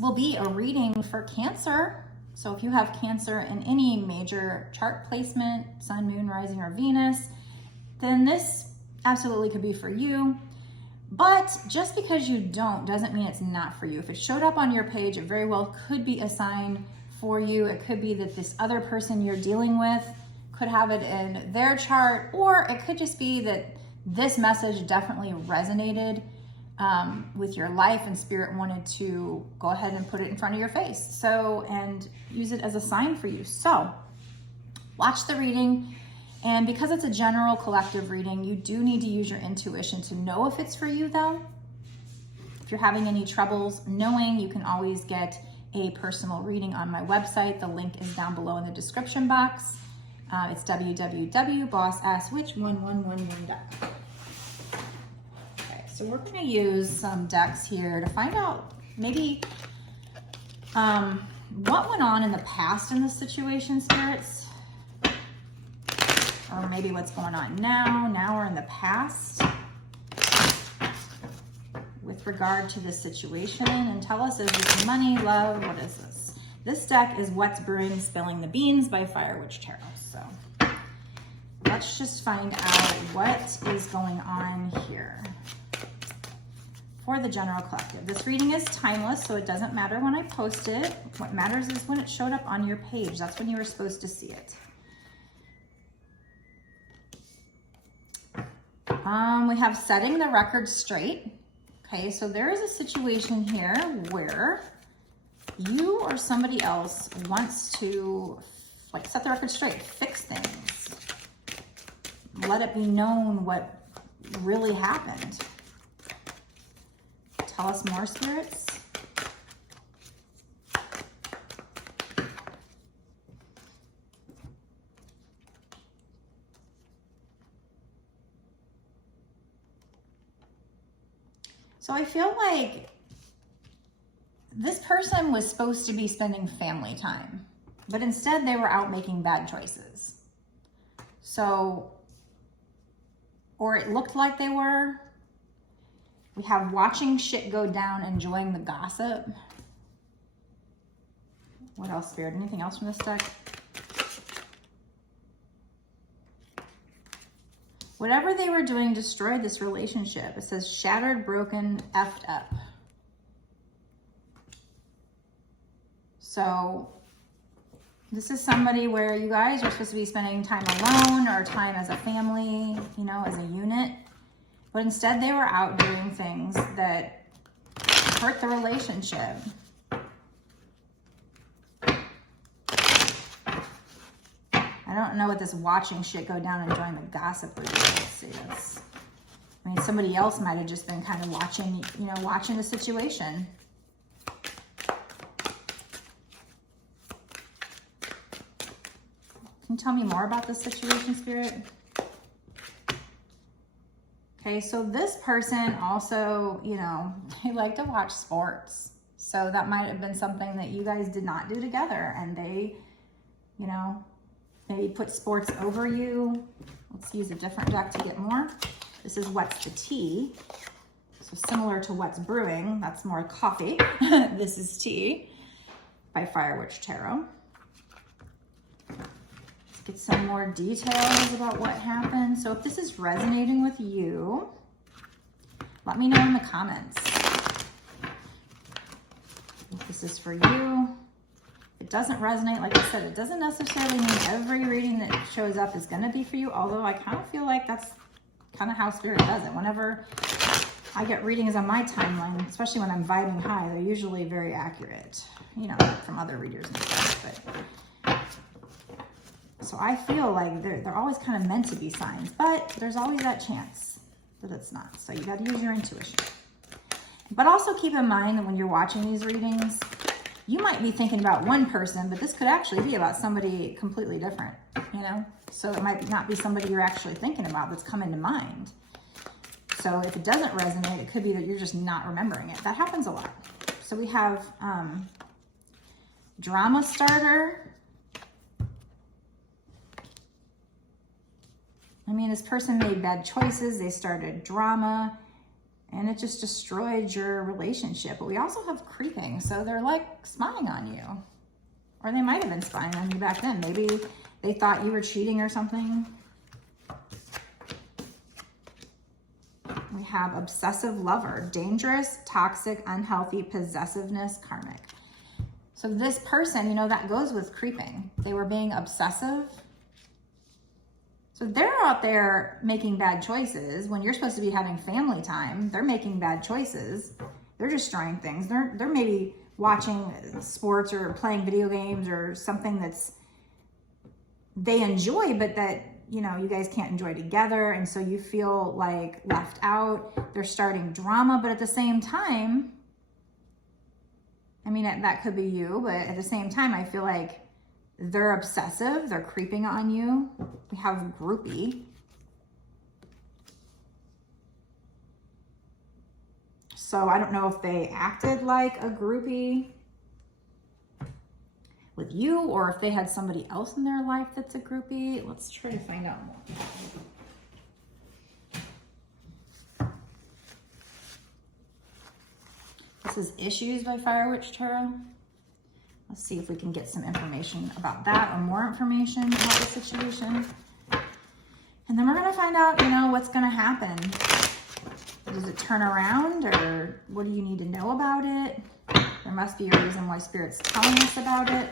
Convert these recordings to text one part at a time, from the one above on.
will be a reading for Cancer. So if you have Cancer in any major chart placement, Sun, Moon, Rising, or Venus, then this absolutely could be for you. But just because you don't doesn't mean it's not for you. If it showed up on your page, it very well could be a sign for you. It could be that this other person you're dealing with could have it in their chart, or it could just be that this message definitely resonated with your life and spirit wanted to go ahead and put it in front of your face. So, and use it as a sign for you. So watch the reading. And because it's a general collective reading, you do need to use your intuition to know if it's for you though. If you're having any troubles knowing, you can always get a personal reading on my website. The link is down below in the description box. It's www.bossasswitch1111.com. Okay, so we're gonna use some decks here to find out maybe what went on in the past in this situation, spirits. Or maybe what's going on now or in the past with regard to this situation. And tell us, is this money, love, what is this? This deck is What's Brewing, Spilling the Beans by Fire Witch Tarot. So let's just find out what is going on here for the general collective. This reading is timeless, so it doesn't matter when I post it. What matters is when it showed up on your page. That's when you were supposed to see it. We have setting the record straight. Okay, so there is a situation here where you or somebody else wants to like set the record straight, fix things, let it be known what really happened. Tell us more, spirits. So I feel like this person was supposed to be spending family time, but instead they were out making bad choices. So, or it looked like they were. We have watching shit go down, enjoying the gossip. What else, Spirit? Anything else from this deck? Whatever they were doing destroyed this relationship. It says shattered, broken, effed up. So this is somebody where you guys are supposed to be spending time alone or time as a family, you know, as a unit. But instead they were out doing things that hurt the relationship. I don't know what this watching shit go down and enjoying the gossip would be. Let's see this. I mean, somebody else might have just been kind of watching, you know, watching the situation. Can you tell me more about this situation, Spirit? Okay, so this person also, you know, they like to watch sports. So that might have been something that you guys did not do together, and they, you know, maybe put sports over you. Let's use a different deck to get more. This is What's the Tea? So similar to What's Brewing, that's more coffee. This is tea by Fire Witch Tarot. Let's get some more details about what happened. So if this is resonating with you, let me know in the comments. If this is for you. It doesn't resonate, like I said, it doesn't necessarily mean every reading that shows up is going to be for you, although I kind of feel like that's kind of how Spirit does it. Whenever I get readings on my timeline, especially when I'm vibing high, they're usually very accurate, you know, from other readers and stuff. But so I feel like they're always kind of meant to be signs, but there's always that chance that it's not. So you got to use your intuition. But also keep in mind that when you're watching these readings, you might be thinking about one person, but this could actually be about somebody completely different, you know? So it might not be somebody you're actually thinking about that's coming to mind. So if it doesn't resonate, it could be that you're just not remembering it. That happens a lot. So we have drama starter. I mean, this person made bad choices. They started drama. and it just destroyed your relationship. But we also have creeping, so they're like spying on you, or they might have been spying on you back then. Maybe they thought you were cheating or something. We have obsessive lover, dangerous, toxic, unhealthy, possessiveness, karmic. So this person, you know, that goes with creeping. They were being obsessive. So they're out there making bad choices when you're supposed to be having family time. They're making bad choices. They're destroying things. They're maybe watching sports or playing video games or something that's they enjoy, but that, you know, you guys can't enjoy together. And so you feel like left out. They're starting drama, but at the same time, I mean, that could be you, but at the same time, I feel like they're obsessive. They're creeping on you. We have groupie. So I don't know if they acted like a groupie with you, or if they had somebody else in their life that's a groupie. Let's try to find out more. This is Issues by Fire Witch Tarot. Let's see if we can get some information about that, or more information about the situation. And then we're going to find out, you know, what's going to happen. Does it turn around, or what do you need to know about it? There must be a reason why Spirit's telling us about it.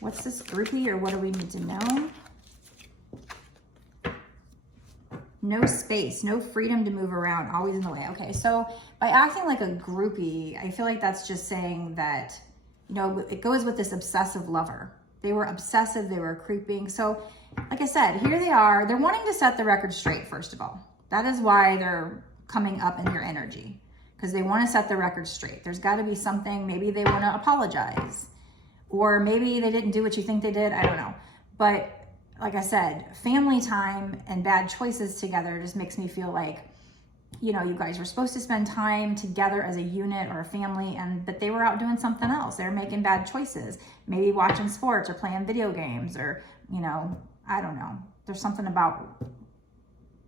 What's this groupie, or what do we need to know? No space, no freedom to move around, always in the way. Okay, so by acting like a groupie, I feel like that's just saying that, you know, it goes with this obsessive lover. They were obsessive, they were creeping. So, like I said, here they are. They're wanting to set the record straight, first of all. That is why they're coming up in your energy, because they want to set the record straight. There's got to be something. Maybe they want to apologize, or maybe they didn't do what you think they did. I don't know. But like I said, family time and bad choices together just makes me feel like, you know, you guys were supposed to spend time together as a unit or a family, but they were out doing something else. They were making bad choices, maybe watching sports or playing video games, or, you know, I don't know. There's something about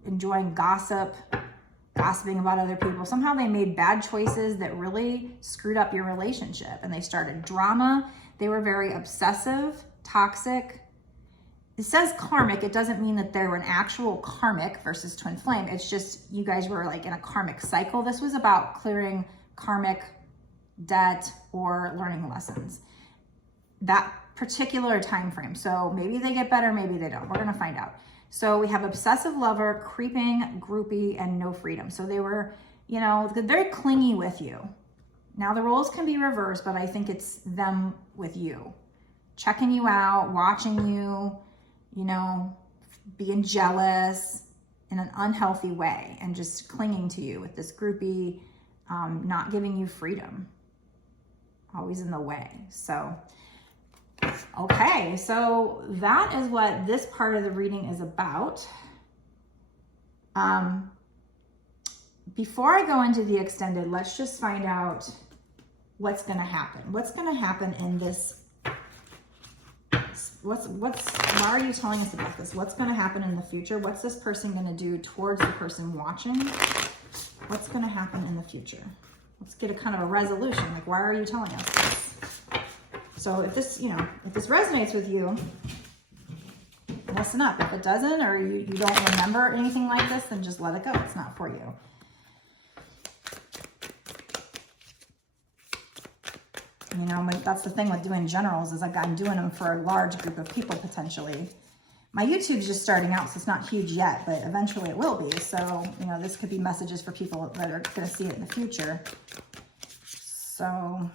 enjoying gossiping about other people. Somehow they made bad choices that really screwed up your relationship, and they started drama. They were very obsessive, toxic. It says karmic. It doesn't mean that they were an actual karmic versus twin flame. It's just you guys were like in a karmic cycle. This was about clearing karmic debt or learning lessons. That particular time frame. So maybe they get better, maybe they don't. We're going to find out. So we have obsessive lover, creeping, groupie, and no freedom. So they were, you know, very clingy with you. Now the roles can be reversed, but I think it's them with you. Checking you out, watching you, you know, being jealous in an unhealthy way, and just clinging to you with this groupie, not giving you freedom, always in the way. So, okay, so that is what this part of the reading is about. Before I go into the extended, let's just find out what's going to happen. What's going to happen in this? Why are you telling us about this? What's going to happen in the future? What's this person going to do towards the person watching? What's going to happen in the future? Let's get a kind of a resolution. Like, why are you telling us this? So if this, you know, if this resonates with you, listen up. If it doesn't, or you don't remember anything like this, then just let it go. It's not for you. You know, that's the thing with doing generals, is like I'm doing them for a large group of people potentially. My YouTube's just starting out, so it's not huge yet, but eventually it will be. So, you know, this could be messages for people that are going to see it in the future. So,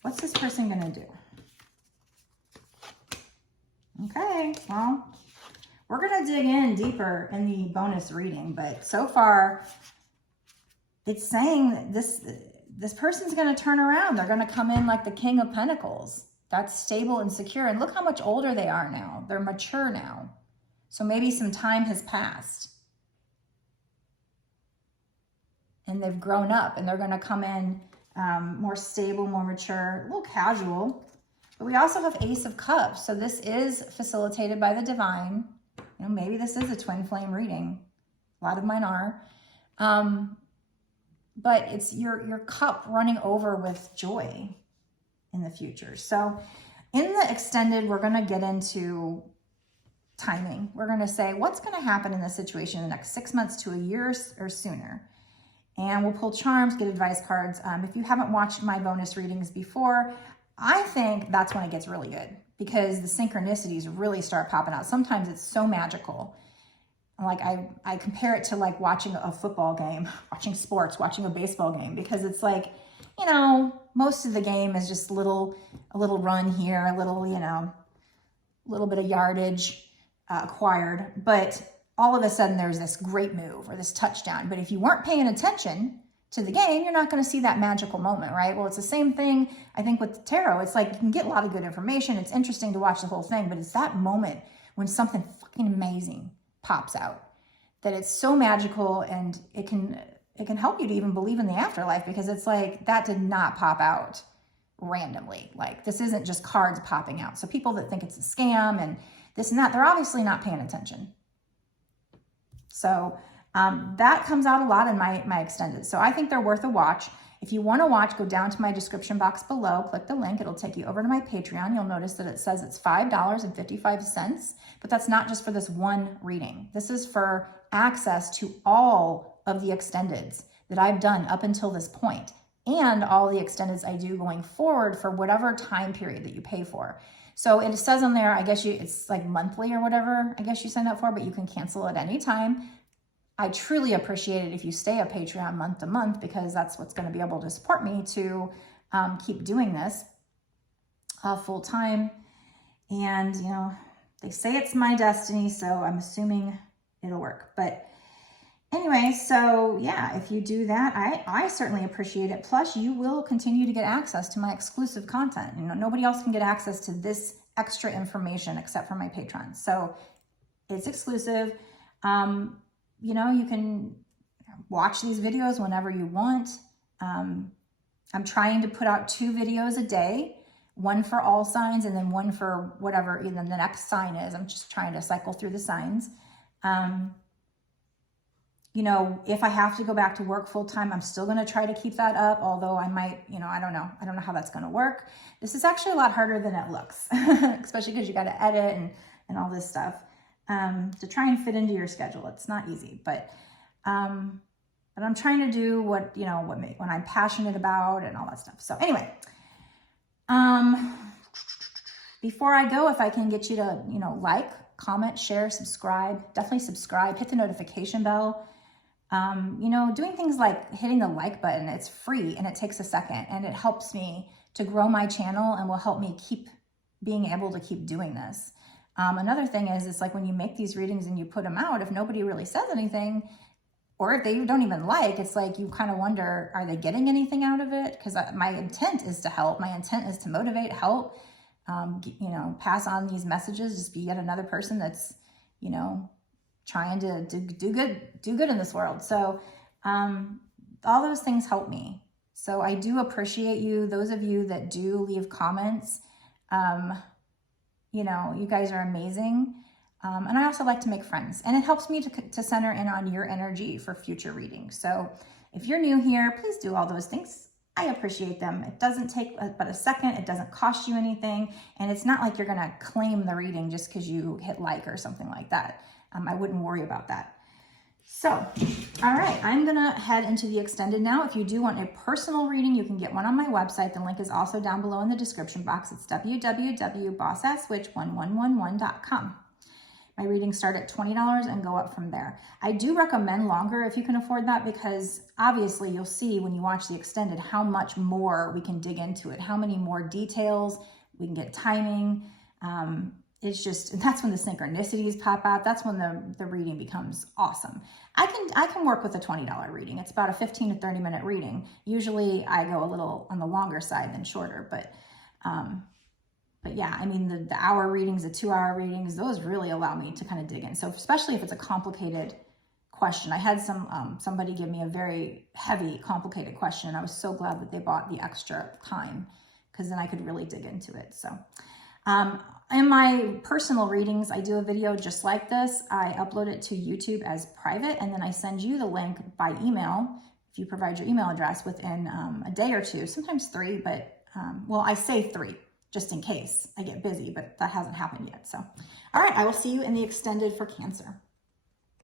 what's this person going to do? Okay, well, we're going to dig in deeper in the bonus reading, but so far, it's saying that this person's going to turn around. They're going to come in like the King of Pentacles. That's stable and secure. And look how much older they are now. They're mature now. So maybe some time has passed. And they've grown up, and they're going to come in more stable, more mature, a little casual. But we also have Ace of Cups. So this is facilitated by the divine. You know, maybe this is a twin flame reading. A lot of mine are. But it's your cup running over with joy in the future. So in the extended, we're going to get into timing. We're going to say what's going to happen in this situation in the next 6 months to a year or sooner. And we'll pull charms, get advice cards. If you haven't watched my bonus readings before, I think that's when it gets really good because the synchronicities really start popping out. Sometimes it's so magical. Like I compare it to like watching a football game, watching sports, watching a baseball game, because it's like, you know, most of the game is just a little run here, a little, you know, a little bit of yardage acquired, but all of a sudden there's this great move or this touchdown. But if you weren't paying attention to the game, you're not going to see that magical moment, right? Well, it's the same thing, I think, with the tarot. It's like you can get a lot of good information. It's interesting to watch the whole thing, but it's that moment when something fucking amazing pops out that it's so magical, and it can help you to even believe in the afterlife, because it's like that did not pop out randomly. Like this isn't just cards popping out. So people that think it's a scam and this and that, they're obviously not paying attention. So that comes out a lot in my extended. So I think they're worth a watch. If you want to watch, go down to my description box below, click the link. It'll take you over to my Patreon. You'll notice that it says it's $5.55, but that's not just for this one reading. This is for access to all of the extendeds that I've done up until this point, and all the extendeds I do going forward for whatever time period that you pay for. So it says on there, I guess it's like monthly or whatever, I guess you sign up for, but you can cancel at any time. I truly appreciate it if you stay a Patreon month to month, because that's what's going to be able to support me to keep doing this full time. And, you know, they say it's my destiny, so I'm assuming it'll work. But anyway, so yeah, if you do that, I certainly appreciate it. Plus, you will continue to get access to my exclusive content. You know, nobody else can get access to this extra information except for my patrons. So it's exclusive. You know, you can watch these videos whenever you want. I'm trying to put out 2 videos a day, one for all signs and then one for whatever even the next sign is. I'm just trying to cycle through the signs. You know, if I have to go back to work full time, I'm still going to try to keep that up. Although I might, you know, I don't know how that's going to work. This is actually a lot harder than it looks, especially because you got to edit and all this stuff. To try and fit into your schedule. It's not easy, but I'm trying to do what I'm passionate about and all that stuff. So anyway, before I go, if I can get you to, you know, like, comment, share, subscribe, definitely subscribe, hit the notification bell. You know, doing things like hitting the like button, it's free and it takes a second, and it helps me to grow my channel and will help me keep being able to keep doing this. Another thing is, it's like when you make these readings and you put them out, if nobody really says anything, or if they don't even like, it's like you kind of wonder, are they getting anything out of it? Because my intent is to help. My intent is to motivate, help, you know, pass on these messages, just be yet another person that's, you know, trying to do good in this world. So all those things help me. So I do appreciate you, those of you that do leave comments. You know, you guys are amazing. And I also like to make friends, and it helps me to center in on your energy for future readings. So if you're new here, please do all those things. I appreciate them. It doesn't take but a second. It doesn't cost you anything. And it's not like you're going to claim the reading just because you hit like or something like that. I wouldn't worry about that. So, all right, I'm going to head into the extended now. If you do want a personal reading, you can get one on my website. The link is also down below in the description box. It's www.bossasswitch1111.com. My readings start at $20 and go up from there. I do recommend longer if you can afford that, because obviously you'll see when you watch the extended how much more we can dig into it, how many more details, we can get timing. It's just, that's when the synchronicities pop out. That's when the reading becomes awesome. I can work with a $20 reading. It's about a 15 to 30 minute reading. Usually I go a little on the longer side than shorter, but yeah, I mean, the hour readings, the 2 hour readings, those really allow me to kind of dig in. So especially if it's a complicated question. I had somebody give me a very heavy, complicated question, and I was so glad that they bought the extra time, because then I could really dig into it. So In my personal readings, I do a video just like this. I upload it to YouTube as private, and then I send you the link by email if you provide your email address within a day or two, sometimes 3, but well, I say 3 just in case I get busy, but that hasn't happened yet. So, all right, I will see you in the extended for Cancer.